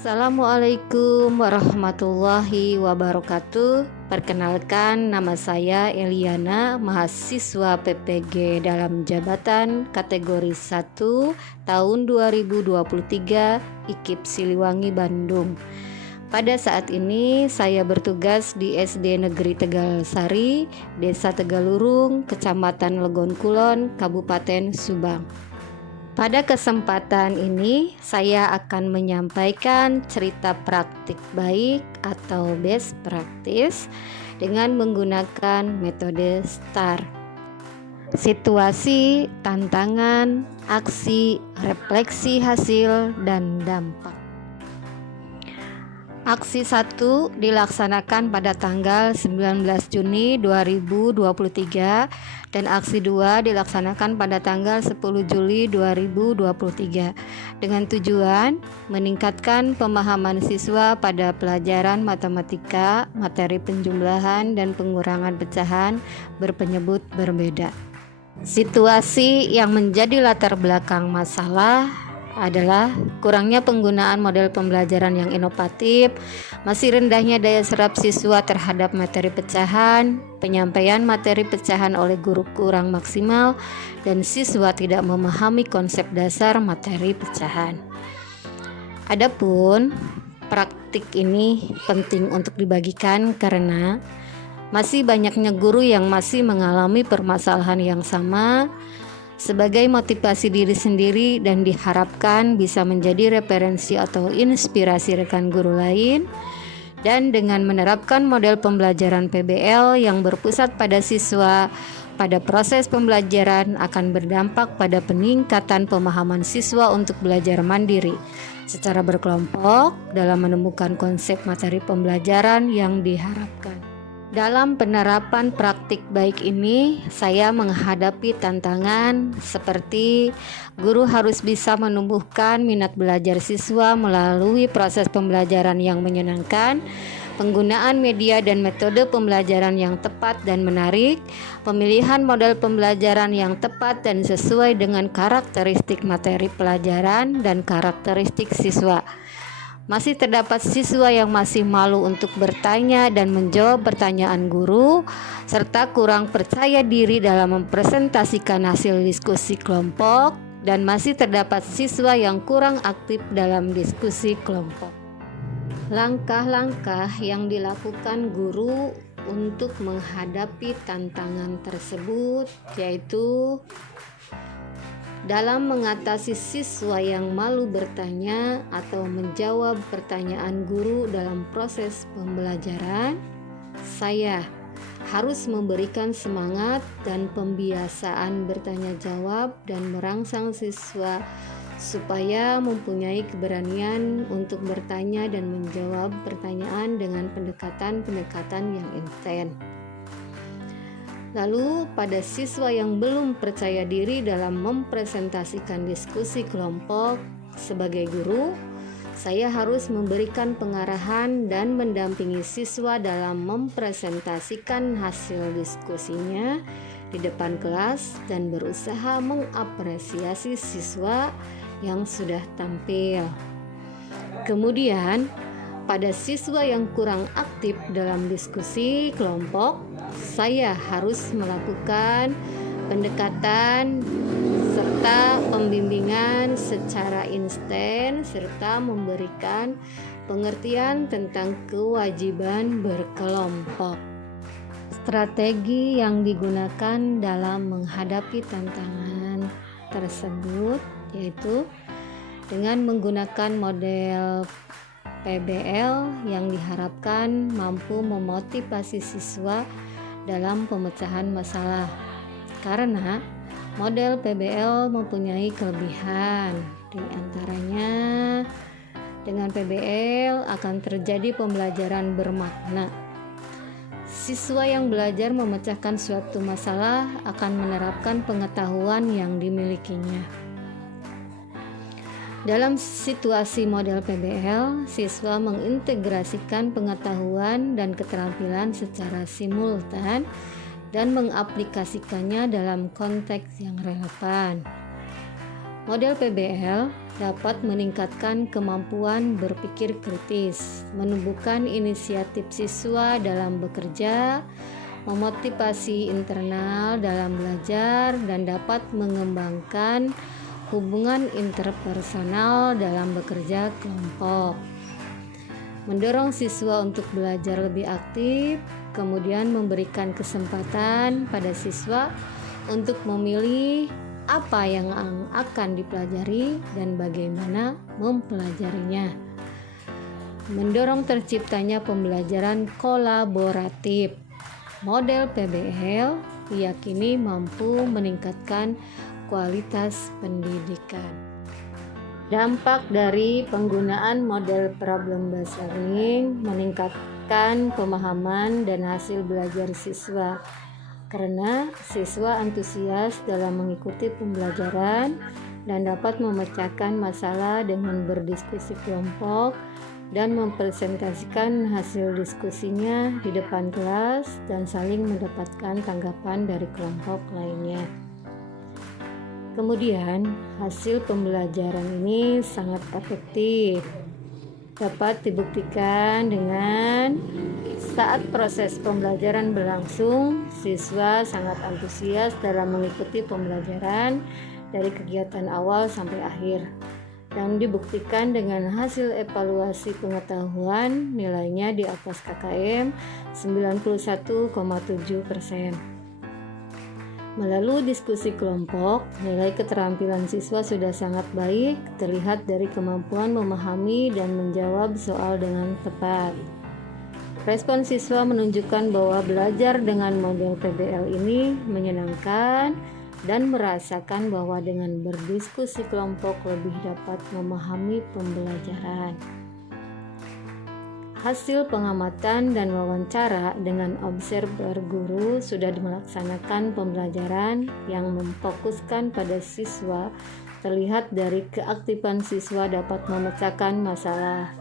Assalamualaikum warahmatullahi wabarakatuh. Perkenalkan, nama saya Eliana, mahasiswa PPG dalam jabatan kategori 1 tahun 2023 IKIP Siliwangi, Bandung. Pada saat ini saya bertugas di SD Negeri Tegalsari, Desa Tegalurung, Kecamatan Legon Kulon, Kabupaten Subang. Pada kesempatan ini saya akan menyampaikan cerita praktik baik atau best practice dengan menggunakan metode STAR. Situasi, tantangan, aksi, refleksi hasil, dan dampak. Aksi 1 dilaksanakan pada tanggal 19 Juni 2023 dan aksi 2 dilaksanakan pada tanggal 10 Juli 2023 dengan tujuan meningkatkan pemahaman siswa pada pelajaran matematika, materi penjumlahan dan pengurangan pecahan berpenyebut berbeda. Situasi yang menjadi latar belakang masalah adalah kurangnya penggunaan model pembelajaran yang inovatif, masih rendahnya daya serap siswa terhadap materi pecahan, penyampaian materi pecahan oleh guru kurang maksimal, dan siswa tidak memahami konsep dasar materi pecahan. Adapun praktik ini penting untuk dibagikan karena masih banyaknya guru yang masih mengalami permasalahan yang sama sebagai motivasi diri sendiri dan diharapkan bisa menjadi referensi atau inspirasi rekan guru lain. Dan dengan menerapkan model pembelajaran PBL yang berpusat pada siswa pada proses pembelajaran akan berdampak pada peningkatan pemahaman siswa untuk belajar mandiri secara berkelompok dalam menemukan konsep materi pembelajaran yang diharapkan. Dalam penerapan praktik baik ini, saya menghadapi tantangan seperti guru harus bisa menumbuhkan minat belajar siswa melalui proses pembelajaran yang menyenangkan, penggunaan media dan metode pembelajaran yang tepat dan menarik, pemilihan model pembelajaran yang tepat dan sesuai dengan karakteristik materi pelajaran dan karakteristik siswa. Masih terdapat siswa yang masih malu untuk bertanya dan menjawab pertanyaan guru, serta kurang percaya diri dalam mempresentasikan hasil diskusi kelompok, dan masih terdapat siswa yang kurang aktif dalam diskusi kelompok. Langkah-langkah yang dilakukan guru untuk menghadapi tantangan tersebut yaitu dalam mengatasi siswa yang malu bertanya atau menjawab pertanyaan guru dalam proses pembelajaran, saya harus memberikan semangat dan pembiasaan bertanya jawab dan merangsang siswa supaya mempunyai keberanian untuk bertanya dan menjawab pertanyaan dengan pendekatan-pendekatan yang intens. Lalu pada siswa yang belum percaya diri dalam mempresentasikan diskusi kelompok, sebagai guru, saya harus memberikan pengarahan dan mendampingi siswa dalam mempresentasikan hasil diskusinya di depan kelas dan berusaha mengapresiasi siswa yang sudah tampil. Kemudian, pada siswa yang kurang aktif dalam diskusi kelompok, saya harus melakukan pendekatan serta pembimbingan secara instan serta memberikan pengertian tentang kewajiban berkelompok. Strategi yang digunakan dalam menghadapi tantangan tersebut yaitu dengan menggunakan model PBL yang diharapkan mampu memotivasi siswa dalam pemecahan masalah. Karena model PBL mempunyai kelebihan, di antaranya dengan PBL akan terjadi pembelajaran bermakna. Siswa yang belajar memecahkan suatu masalah akan menerapkan pengetahuan yang dimilikinya. Dalam situasi model PBL, siswa mengintegrasikan pengetahuan dan keterampilan secara simultan dan mengaplikasikannya dalam konteks yang relevan. Model PBL dapat meningkatkan kemampuan berpikir kritis, menumbuhkan inisiatif siswa dalam bekerja, memotivasi internal dalam belajar, dan dapat mengembangkan hubungan interpersonal dalam bekerja kelompok. Mendorong siswa untuk belajar lebih aktif, kemudian memberikan kesempatan pada siswa untuk memilih apa yang akan dipelajari dan bagaimana mempelajarinya. Mendorong terciptanya pembelajaran kolaboratif. Model PBL diyakini mampu meningkatkan kualitas pendidikan. Dampak dari penggunaan model problem based learning meningkatkan pemahaman dan hasil belajar siswa. Karena siswa antusias dalam mengikuti pembelajaran dan dapat memecahkan masalah dengan berdiskusi kelompok dan mempresentasikan hasil diskusinya di depan kelas dan saling mendapatkan tanggapan dari kelompok lainnya. Kemudian, hasil pembelajaran ini sangat efektif. Dapat dibuktikan dengan saat proses pembelajaran berlangsung, siswa sangat antusias dalam mengikuti pembelajaran dari kegiatan awal sampai akhir. Dan dibuktikan dengan hasil evaluasi pengetahuan nilainya di atas KKM 91,7%. Melalui diskusi kelompok, nilai keterampilan siswa sudah sangat baik, terlihat dari kemampuan memahami dan menjawab soal dengan tepat. Respon siswa menunjukkan bahwa belajar dengan model PBL ini menyenangkan dan merasakan bahwa dengan berdiskusi kelompok lebih dapat memahami pembelajaran. Hasil pengamatan dan wawancara dengan observer guru sudah melaksanakan pembelajaran yang memfokuskan pada siswa, terlihat dari keaktifan siswa dapat memecahkan masalah.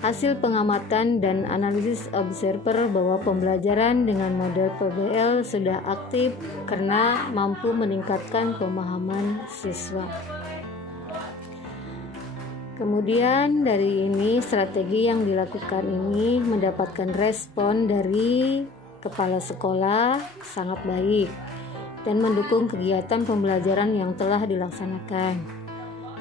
Hasil pengamatan dan analisis observer bahwa pembelajaran dengan model PBL sudah aktif karena mampu meningkatkan pemahaman siswa. Kemudian dari ini strategi yang dilakukan ini mendapatkan respon dari kepala sekolah sangat baik dan mendukung kegiatan pembelajaran yang telah dilaksanakan.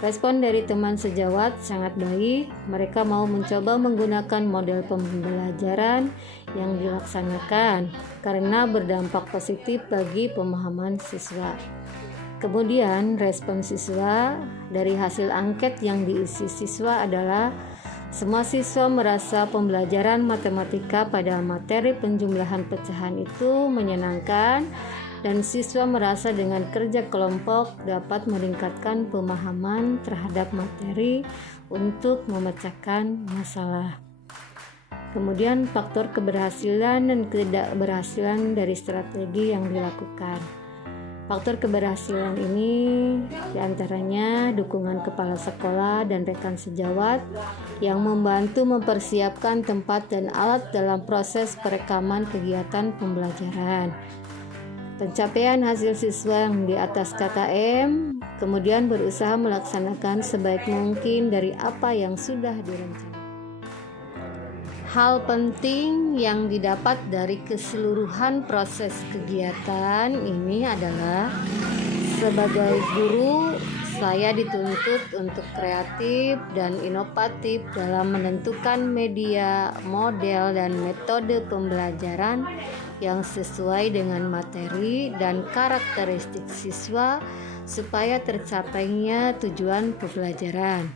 Respon dari teman sejawat sangat baik, mereka mau mencoba menggunakan model pembelajaran yang dilaksanakan karena berdampak positif bagi pemahaman siswa. Kemudian respon siswa dari hasil angket yang diisi siswa adalah semua siswa merasa pembelajaran matematika pada materi penjumlahan pecahan itu menyenangkan dan siswa merasa dengan kerja kelompok dapat meningkatkan pemahaman terhadap materi untuk memecahkan masalah. Kemudian faktor keberhasilan dan ketidakberhasilan dari strategi yang dilakukan. Faktor keberhasilan ini diantaranya dukungan kepala sekolah dan rekan sejawat yang membantu mempersiapkan tempat dan alat dalam proses perekaman kegiatan pembelajaran. Pencapaian hasil siswa yang di atas KKM, kemudian berusaha melaksanakan sebaik mungkin dari apa yang sudah direncanakan. Hal penting yang didapat dari keseluruhan proses kegiatan ini adalah sebagai guru, saya dituntut untuk kreatif dan inovatif dalam menentukan media, model, dan metode pembelajaran yang sesuai dengan materi dan karakteristik siswa supaya tercapainya tujuan pembelajaran.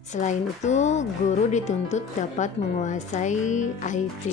Selain itu, guru dituntut dapat menguasai IT.